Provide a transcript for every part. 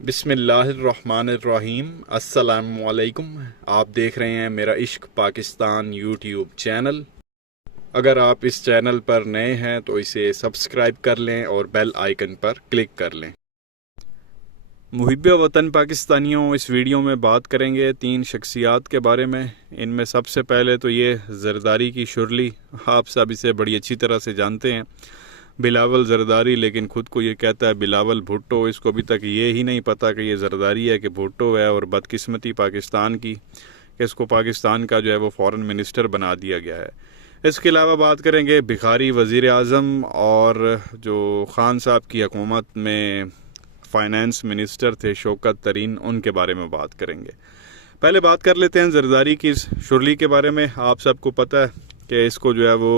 बिस्मिल्लाहिर्रहमानिर्रहीम। अस्सलामुअलैकुम। आप देख रहे हैं मेरा इश्क पाकिस्तान यूट्यूब चैनल। अगर आप इस चैनल पर नए हैं तो इसे सब्सक्राइब कर लें और बेल आइकन पर क्लिक कर लें। मुहिब्बे वतन पाकिस्तानियों, इस वीडियो में बात करेंगे 3 शख्सियात के बारे में। इनमें सबसे पहले तो ये ज़रदारी की शुरली, आप सब इसे बड़ी अच्छी तरह से जानते हैं, बिलावल ज़रदारी। लेकिन ख़ुद को ये कहता है बिलावल भुट्टो। इसको अभी तक ये ही नहीं पता कि ये ज़रदारी है कि भुट्टो है। और बदकिस्मती पाकिस्तान की कि इसको पाकिस्तान का जो है वो फ़ॉरेन मिनिस्टर बना दिया गया है। इसके अलावा बात करेंगे भिखारी वज़ीर आज़म और जो ख़ान साहब की हुकूमत में फ़ाइनेंस मिनिस्टर थे शौकत तरीन, उनके बारे में बात करेंगे। पहले बात कर लेते हैं ज़रदारी की शुरली के बारे में। आप सबको पता है कि इसको जो है वो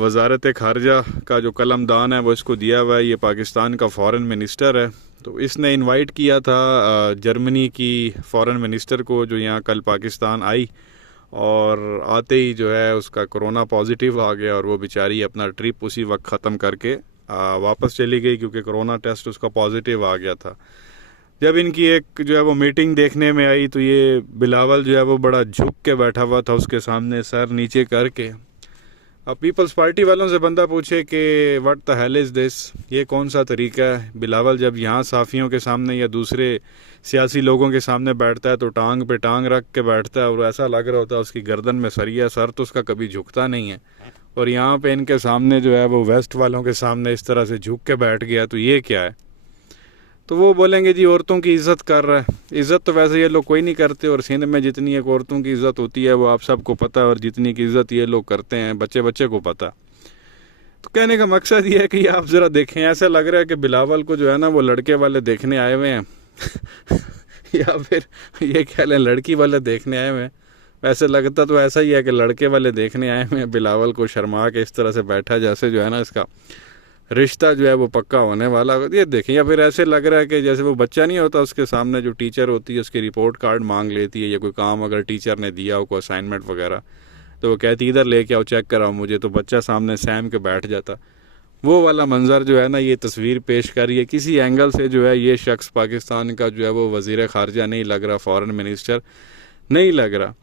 वज़ारत ख़ारजा का जो कलमदान है वो इसको दिया हुआ है। ये पाकिस्तान का फ़ॉरेन मिनिस्टर है। तो इसने इनवाइट किया था जर्मनी की फ़ॉरेन मिनिस्टर को, जो यहाँ कल पाकिस्तान आई, और आते ही जो है उसका कोरोना पॉजिटिव आ गया और वो बेचारी अपना ट्रिप उसी वक्त ख़त्म करके वापस चली गई, क्योंकि कोरोना टेस्ट उसका पॉजिटिव आ गया था। जब इनकी एक जो है वो मीटिंग देखने में आई तो ये बिलावल जो है वो बड़ा झुक के बैठा हुआ था उसके सामने, सर नीचे करके। अब पीपल्स पार्टी वालों से बंदा पूछे कि what the hell is this, ये कौन सा तरीका है। बिलावल जब यहाँ साफ़ियों के सामने या दूसरे सियासी लोगों के सामने बैठता है तो टांग पे टांग रख के बैठता है, और ऐसा लग रहा होता है उसकी गर्दन में सरिया, सर तो उसका कभी झुकता नहीं है। और यहाँ पे इनके सामने जो है वो वेस्ट वालों के सामने इस तरह से झुक के बैठ गया, तो ये क्या है। तो वो बोलेंगे जी औरतों की इज़्ज़त कर रहा है। इज़्ज़त तो वैसे ये लोग कोई नहीं करते, और सिंध में जितनी एक औरतों की इज़्ज़त होती है वो आप सबको पता है, और जितनी की इज़्ज़त ये लोग करते हैं बच्चे बच्चे को पता। तो कहने का मकसद ये है कि आप ज़रा देखें, ऐसा लग रहा है कि बिलावल को जो है ना वो लड़के वाले देखने आए हुए हैं या फिर ये कह लें लड़की वाले देखने आए हुए हैं। वैसे लगता तो ऐसा ही है कि लड़के वाले देखने आए हुए हैं, बिलावल को शर्मा के इस तरह से बैठा जैसे जो है ना इसका रिश्ता जो है वो पक्का होने वाला। ये देखें, या फिर ऐसे लग रहा है कि जैसे वो बच्चा नहीं होता उसके सामने जो टीचर होती है उसकी रिपोर्ट कार्ड मांग लेती है, या कोई काम अगर टीचर ने दिया हो कोई असाइनमेंट वगैरह, तो वो कहती इधर लेके आओ चेक कराओ मुझे, तो बच्चा सामने सहम के बैठ जाता। वो वाला मंजर जो है ना ये तस्वीर पेश कर रही है। किसी एंगल से जो है ये शख्स पाकिस्तान का जो है वो वज़ीर ख़ारजा नहीं लग रहा, फ़ॉरेन मिनिस्टर नहीं लग रहा।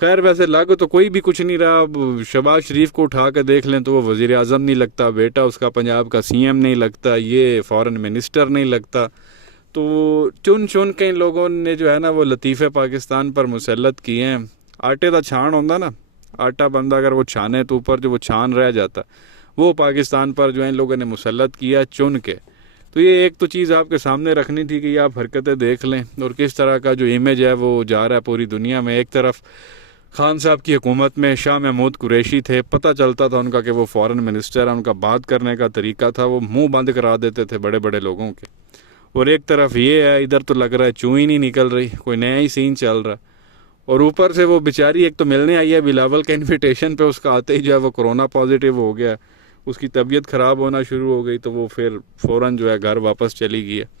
खैर वैसे लग तो कोई भी कुछ नहीं रहा। अब शहबाज शरीफ को उठा कर देख लें तो वो वज़ीर आज़म नहीं लगता, बेटा उसका पंजाब का सीएम नहीं लगता, ये फ़ॉरेन मिनिस्टर नहीं लगता। तो चुन चुन के इन लोगों ने जो है ना वो लतीफ़े पाकिस्तान पर मुसल्लत किए हैं। आटे का छान होता ना, आटा बंदा अगर वो छाने तो ऊपर जो वो छान रह जाता, वो पाकिस्तान पर जो है इन लोगों ने मुसल्लत किया चुन के। तो ये एक तो चीज़ आपके सामने रखनी थी कि आप हरकतें देख लें और किस तरह का जो इमेज है वो जा रहा है पूरी दुनिया में। एक तरफ खान साहब की हुकूमत में शाह महमूद कुरैशी थे, पता चलता था उनका कि वो फ़ॉरेन मिनिस्टर है, उनका बात करने का तरीका था वो मुंह बंद करा देते थे बड़े बड़े लोगों के। और एक तरफ ये है, इधर तो लग रहा है चूँ ही नहीं निकल रही, कोई नया ही सीन चल रहा। और ऊपर से वो बेचारी एक तो मिलने आई है बिलावल के इन्विटेशन पे, उसका आते ही जो है वो कोरोना पॉजिटिव हो गया, उसकी तबीयत ख़राब होना शुरू हो गई, तो वो फिर फ़ौरन जो है घर वापस चली गई है।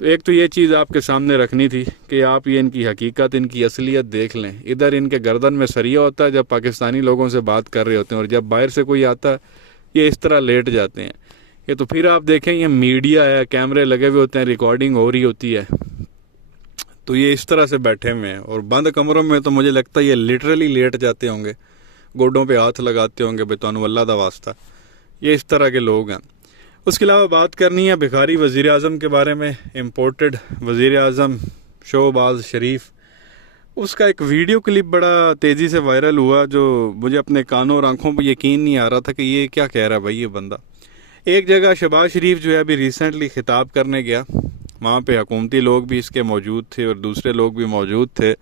तो एक तो ये चीज़ आपके सामने रखनी थी कि आप ये इनकी हकीकत, इनकी असलियत देख लें। इधर इनके गर्दन में सरिया होता है जब पाकिस्तानी लोगों से बात कर रहे होते हैं, और जब बाहर से कोई आता है ये इस तरह लेट जाते हैं। ये तो फिर आप देखें ये मीडिया है, कैमरे लगे हुए होते हैं, रिकॉर्डिंग हो रही होती है, तो ये इस तरह से बैठे हुए हैं। और बंद कमरों में तो मुझे लगता है ये लिटरली लेट जाते होंगे, गोडों पे हाथ लगाते होंगे, बेतानु अल्लाह दा वास्ता। ये इस तरह के लोग हैं। उसके अलावा बात करनी है भिखारी वज़ीर आज़म के बारे में। इम्पोर्टेड वज़ीर आज़म शहबाज शरीफ, उसका एक वीडियो क्लिप बड़ा तेज़ी से वायरल हुआ, जो मुझे अपने कानों और आंखों पर यकीन नहीं आ रहा था कि ये क्या कह रहा है भाई ये बंदा। एक जगह शहबाज शरीफ जो है अभी रिसेंटली ख़िताब करने गया, वहाँ पे हुकूमती लोग भी इसके मौजूद थे और दूसरे लोग भी मौजूद थे।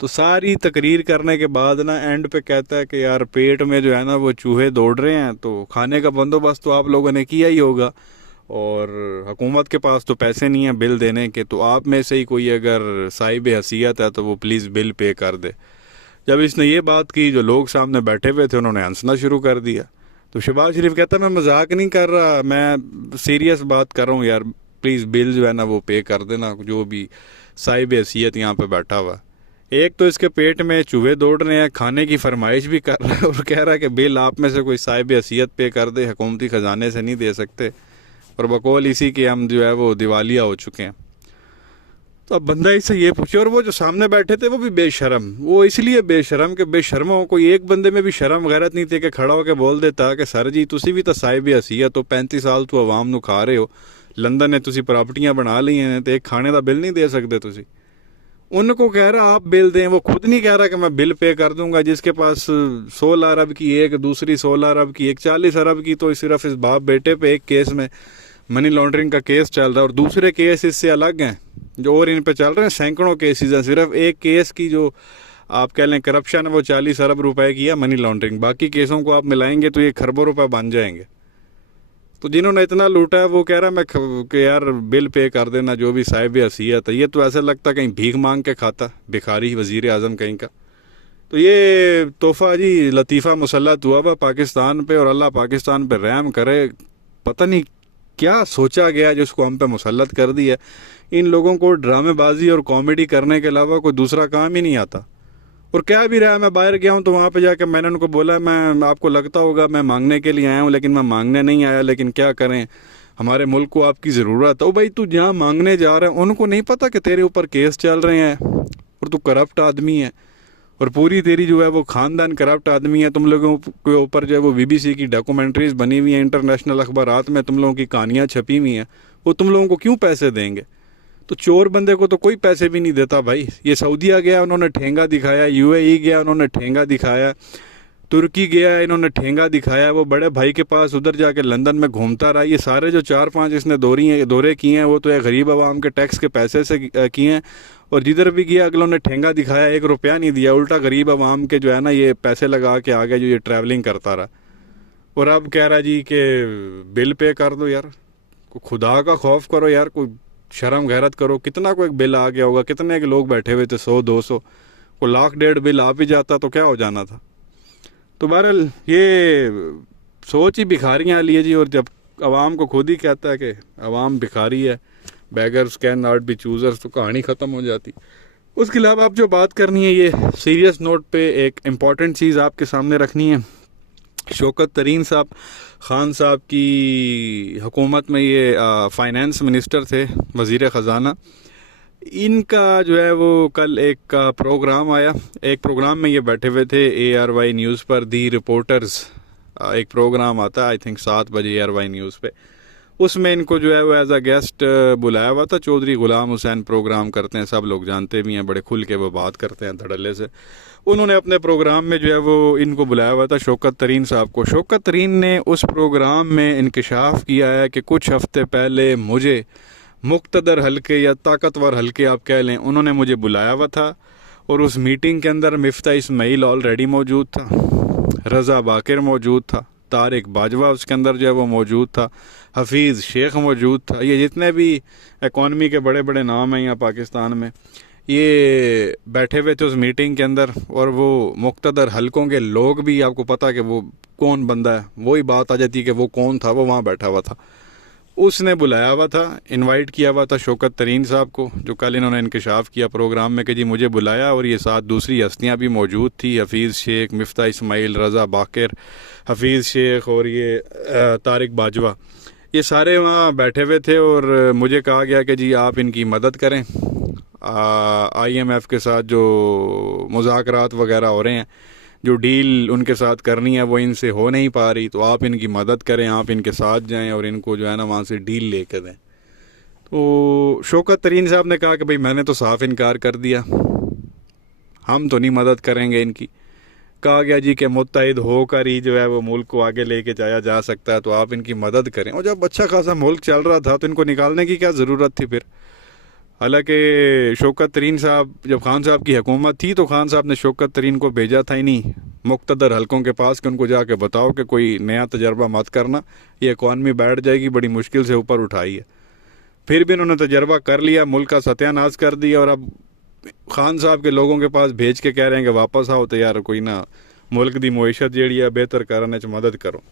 तो सारी तकरीर करने के बाद ना एंड पे कहता है कि यार पेट में जो है ना वो चूहे दौड़ रहे हैं, तो खाने का बंदोबस्त तो आप लोगों ने किया ही होगा, और हुकूमत के पास तो पैसे नहीं है बिल देने के, तो आप में से ही कोई अगर साहिब हैसियत है तो वो प्लीज़ बिल पे कर दे। जब इसने ये बात की, जो लोग सामने बैठे हुए थे उन्होंने हंसना शुरू कर दिया। तो शहबाज शरीफ कहता मैं मजाक नहीं कर रहा, मैं सीरियस बात कर रहा हूँ यार, प्लीज़ बिल जो है ना वो पे कर देना, जो भी साहिब हैसियत यहाँ पे बैठा हुआ। एक तो इसके पेट में चूहे दौड़ रहे हैं, खाने की फरमाइश भी कर रहा है, और कह रहा है कि बिल आप में से कोई साहिब हैसियत पे कर दे, हुकूमती ख़जाने से नहीं दे सकते। और बकौल इसी के हम जो है वो दिवालिया हो चुके हैं। तो अब बंदा इससे ये पूछे, और वो जो सामने बैठे थे वो भी बेशर्म, वो इसलिए बेशर्म कि बेशर्मों कोई एक बंदे में भी शर्म गैरत नहीं थी कि खड़ा होकर बोल देता कि सर जी तुसी भी तो साहिब हसीयत हो, 35 साल तो आवाम ਨੂੰ खा रहे हो, लंदन ने तुसी प्रॉपर्टियां बना ली हैं तो एक खाने का बिल नहीं दे सकते तुसी। उनको कह रहा आप बिल दें, वो खुद नहीं कह रहा कि मैं बिल पे कर दूंगा। जिसके पास 16 अरब की एक, दूसरी 16 अरब की एक, 40 अरब की, तो सिर्फ इस बाप बेटे पे एक केस में मनी लॉन्ड्रिंग का केस चल रहा है, और दूसरे केस इससे अलग हैं जो और इन पे चल रहे हैं, सैकड़ों केसेस हैं। सिर्फ एक केस की जो आप कह लें करप्शन है वो 40 अरब रुपए की है मनी लॉन्ड्रिंग, बाकी केसों को आप मिलाएंगे तो ये खरबों रुपए बन जाएंगे। तो जिन्होंने इतना लूटा है वो कह रहा है मैं कि यार बिल पे कर देना जो भी साहिब हसीयत है। ये तो ऐसा लगता कहीं भीख मांग के खाता, भिखारी वजीर आज़म कहीं का। तो ये तोहफा जी लतीफ़ा मुसल्लत हुआ हुआ पाकिस्तान पे, और अल्लाह पाकिस्तान पे रहम करे। पता नहीं क्या सोचा गया जो उसको हम पे मुसल्लत कर दी है। इन लोगों को ड्रामेबाजी और कॉमेडी करने के अलावा कोई दूसरा काम ही नहीं आता। और क्या भी रहा, मैं बाहर गया हूँ तो वहाँ पे जाके मैंने उनको बोला, मैं आपको लगता होगा मैं मांगने के लिए आया हूँ, लेकिन मैं मांगने नहीं आया, लेकिन क्या करें हमारे मुल्क को आपकी ज़रूरत है। ओ भाई तू जहाँ मांगने जा रहा है उनको नहीं पता कि तेरे ऊपर केस चल रहे हैं और तू करप्ट आदमी है, और पूरी तेरी जो है वो ख़ानदान करप्ट आदमी है। तुम लोगों के ऊपर जो है वो BBC की डॉक्यूमेंट्रीज बनी हुई हैं, इंटरनेशनल अखबारात में तुम लोगों की कहानियाँ छपी हुई हैं, वो तुम लोगों को क्यों पैसे देंगे? तो चोर बंदे को तो कोई पैसे भी नहीं देता भाई। ये सऊदीया गया उन्होंने ठेंगा दिखाया, UAE गया उन्होंने ठेंगा दिखाया, तुर्की गया इन्होंने ठेंगा दिखाया, वो बड़े भाई के पास उधर जाके लंदन में घूमता रहा। ये सारे जो 4-5 इसने दौरे किए हैं वो तो एक गरीब आवाम के टैक्स के पैसे से किए हैं, और जिधर भी गया अगलों ने ठेंगा दिखाया, 1 रुपया नहीं दिया, उल्टा गरीब आवाम के जो है ना ये पैसे लगा के आ गया जो ये ट्रैवलिंग करता रहा। और अब कह रहा जी कि बिल पे कर दो। यार खुदा का खौफ करो यार, कोई शर्म गैरत करो। कितना को एक बिल आ गया होगा, कितने के लोग बैठे हुए थे, 100-200 को 1,00,000-1,500 बिल आ भी जाता तो क्या हो जाना था। तो बहरहाल ये सोच ही भिखारियाँ लिए जी। और जब आवाम को खुद ही कहता है कि आवाम भिखारी है, beggars can not be choosers, तो कहानी ख़त्म हो जाती। उसके अलावा आप जो बात करनी है ये सीरियस नोट पे एक इम्पॉर्टेंट चीज़ आपके सामने रखनी है। शौकत तरीन साहब, ख़ान साहब की हुकूमत में ये फाइनेंस मिनिस्टर थे, वज़ीर ख़जाना। इनका जो है वो कल एक प्रोग्राम आया, एक प्रोग्राम में ये बैठे हुए थे ARY न्यूज़ पर, दी रिपोर्टर्स एक प्रोग्राम आता है आई थिंक 7 बजे ARY न्यूज़ पे। उसमें इनको जो है वो एज अ गेस्ट बुलाया हुआ था। चौधरी गुलाम हुसैन प्रोग्राम करते हैं, सब लोग जानते भी हैं, बड़े खुल के वो बात करते हैं धड़ल्ले से। उन्होंने अपने प्रोग्राम में जो है वो इनको बुलाया हुआ था, शौकत तरीन साहब को। शौकत तरीन ने उस प्रोग्राम में इंकशाफ किया है कि कुछ हफ्ते पहले मुझे मुक्तदर हल्के या ताकतवर हल्के आप कह लें, उन्होंने मुझे बुलाया हुआ था, और उस मीटिंग के अंदर मिफ्ता इस्माइल ऑलरेडी मौजूद था, रज़ा बाकर मौजूद था, तारिक बाजवा उसके अंदर जो है वो मौजूद था, हफीज़ शेख मौजूद था। ये जितने भी इकॉनमी के बड़े बड़े नाम हैं यहाँ पाकिस्तान में, ये बैठे हुए थे उस मीटिंग के अंदर। और वो मुक्तदर हलकों के लोग भी, आपको पता कि वो कौन बंदा है, वही बात आ जाती कि वो कौन था, वो वहाँ बैठा हुआ था। उसने बुलाया हुआ था, इनवाइट किया हुआ था शौकत तरीन साहब को, जो कल इन्होंने इंकशाफ किया प्रोग्राम में कि जी मुझे बुलाया, और ये 7 दूसरी हस्तियाँ भी मौजूद थी, हफीज़ शेख, मिफ्ता इस्माइल, रज़ा बाकर, हफीज़ शेख और ये तारिक बाजवा, ये सारे वहाँ बैठे हुए थे। और मुझे कहा गया कि जी आप इनकी मदद करें, IMF के साथ जो मुज़ाकरात वगैरह हो रहे हैं, जो डील उनके साथ करनी है वो इनसे हो नहीं पा रही, तो आप इनकी मदद करें, आप इनके साथ जाएं और इनको जो है ना वहाँ से डील लेकर दें। तो शौकत तरीन साहब ने कहा कि भाई मैंने तो साफ इनकार कर दिया, हम तो नहीं मदद करेंगे इनकी। कहा गया जी कि मुत्तहिद होकर ही जो है वो मुल्क को आगे लेके जाया जा सकता है, तो आप इनकी मदद करें। और जब अच्छा खासा मुल्क चल रहा था तो इनको निकालने की क्या ज़रूरत थी फिर। हालांकि शौकत तरीन साहब, जब खान साहब की हुकूमत थी तो खान साहब ने शौकत तरीन को भेजा था ही नहीं मुक्तदर हलकों के पास कि उनको जाके बताओ कि कोई नया तजर्बा मत करना, ये इकॉनमी बैठ जाएगी, बड़ी मुश्किल से ऊपर उठाई है। फिर भी उन्होंने तजर्बा कर लिया, मुल्क का सत्यानाश कर दिया, और अब खान साहब के लोगों के पास भेज के कह रहे हैं कि वापस आओ तो यार कोई ना मुल्क की मुईशत जी है बेहतर करने च मदद करो।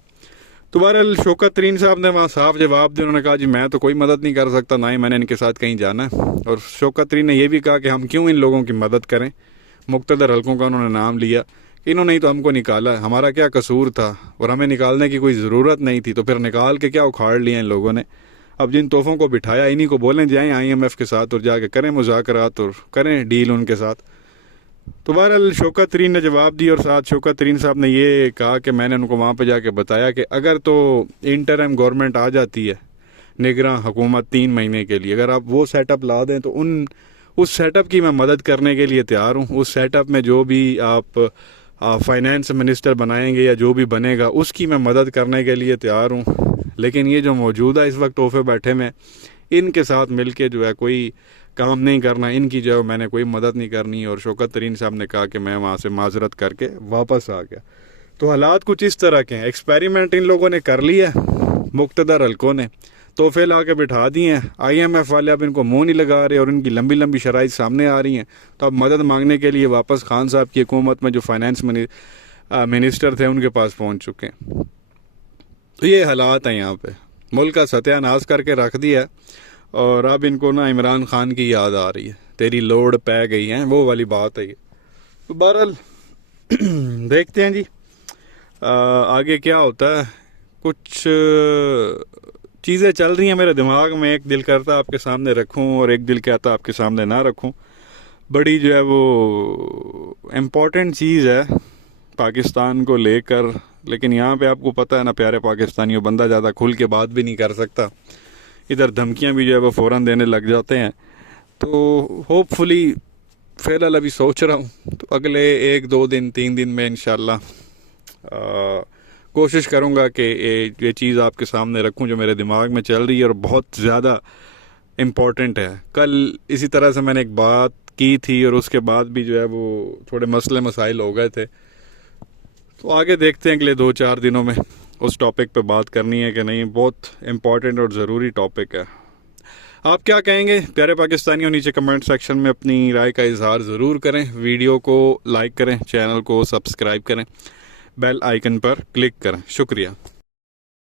तो बहरहाल शौकत तरीन साहब ने वहाँ साफ जवाब दिया, उन्होंने कहा जी मैं तो कोई मदद नहीं कर सकता, ना ही मैंने इनके साथ कहीं जाना है। और शौकत तरीन ने यह भी कहा कि हम क्यों इन लोगों की मदद करें, मुक्तदर हलकों का उन्होंने नाम लिया, इन्होंने ही तो हमको निकाला, हमारा क्या कसूर था, और हमें निकालने की कोई ज़रूरत नहीं थी, तो फिर निकाल के क्या उखाड़ लिया इन लोगों ने। अब जिन तोहफों को बिठाया इन्हीं को बोलें जाएं IMF के साथ और जाके करें मुज़ाकरात और करें डील उनके साथ। तो बहरहाल शौकत तरीन ने जवाब दी और साथ शौकत तरीन साहब ने ये कहा कि मैंने उनको वहाँ पे जाके बताया कि अगर तो इंटरिम गवर्नमेंट आ जाती है निगरान हुकूमत 3 महीने के लिए, अगर आप वो सेटअप ला दें तो उस सेटअप की मैं मदद करने के लिए तैयार हूँ। उस सेटअप में जो भी आप फाइनेंस मिनिस्टर बनाएंगे या जो भी बनेगा उसकी मैं मदद करने के लिए तैयार हूँ। लेकिन ये जो मौजूदा इस वक्त तोहफे बैठे में इनके साथ मिल के जो है कोई काम नहीं करना, इनकी जो है मैंने कोई मदद नहीं करनी। और शौकत तरीन साहब ने कहा कि मैं वहाँ से माजरत करके वापस आ गया। तो हालात कुछ इस तरह के हैं। एक्सपेरिमेंट इन लोगों ने कर लिया, मुक्तदर हल्कों ने तोहफे ला के बिठा दिए हैं। IMF वाले अब इनको मुंह नहीं लगा रहे और इनकी लंबी लंबी शराइत सामने आ रही हैं। तो अब मदद मांगने के लिए वापस खान साहब की हुकूमत में जो फाइनेंस मिनिस्टर थे उनके पास पहुंच चुके हैं। तो ये हालात हैं यहाँ पे, मुल्क का सत्यानाश करके रख दिया है। और अब इनको ना इमरान खान की याद आ रही है, तेरी लोड पै गई है, वो वाली बात है ये। तो बहरहाल देखते हैं जी आगे क्या होता है। कुछ चीज़ें चल रही हैं मेरे दिमाग में, एक दिल करता आपके सामने रखूं और एक दिल कहता आपके सामने ना रखूं। बड़ी जो है वो इम्पोर्टेंट चीज़ है पाकिस्तान को लेकर, लेकिन यहाँ पे आपको पता है ना प्यारे पाकिस्तानियों, बंदा ज़्यादा खुल के बात भी नहीं कर सकता। इधर धमकियाँ भी जो है वो फ़ौरन देने लग जाते हैं। तो होपफुली फ़िलहाल अभी सोच रहा हूँ तो अगले 1-2 दिन 3 दिन में इंशाल्लाह कोशिश करूँगा कि ये चीज़ आपके सामने रखूँ जो मेरे दिमाग में चल रही है और बहुत ज़्यादा इम्पोर्टेंट है। कल इसी तरह से मैंने एक बात की थी और उसके बाद भी जो है वो थोड़े मसले मसाइल हो गए थे। तो आगे देखते हैं अगले 2-4 दिनों में उस टॉपिक पे बात करनी है कि नहीं। बहुत इम्पोर्टेंट और ज़रूरी टॉपिक है। आप क्या कहेंगे प्यारे पाकिस्तानियों? नीचे कमेंट सेक्शन में अपनी राय का इजहार ज़रूर करें। वीडियो को लाइक करें, चैनल को सब्सक्राइब करें, बेल आइकन पर क्लिक करें। शुक्रिया।